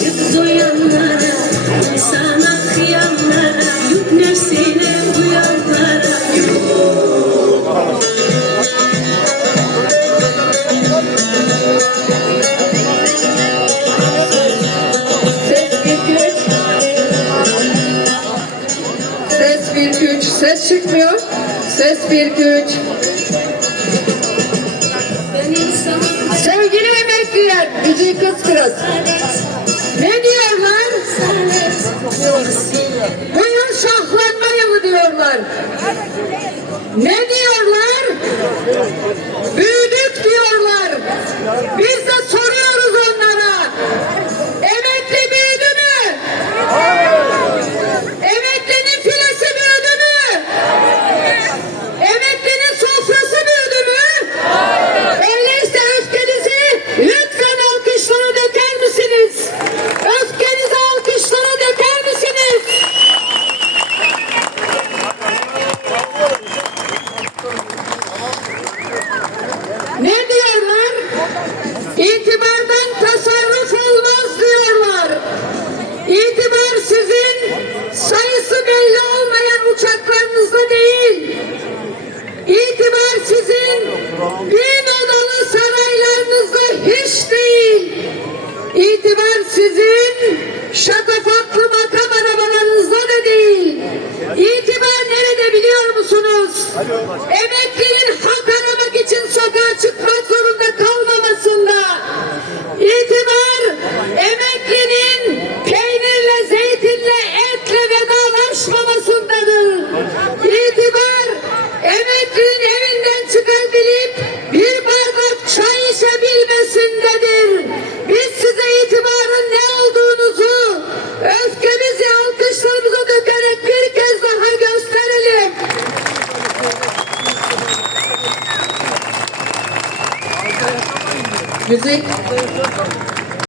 Aşık duyanlara Sana kıyanlara Yok nefsine uyanlara Yok Ses bir güç. Ses bir güç. Ses çıkmıyor. Ses bir güç. Sevgili emekliler, müziği kıs Next. Sizin bin odalı saraylarınızda hiç değil. İtibar sizin şatafatlı makam arabalarınızda da değil. İtibar nerede biliyor musunuz? Emeklinin Yo soy...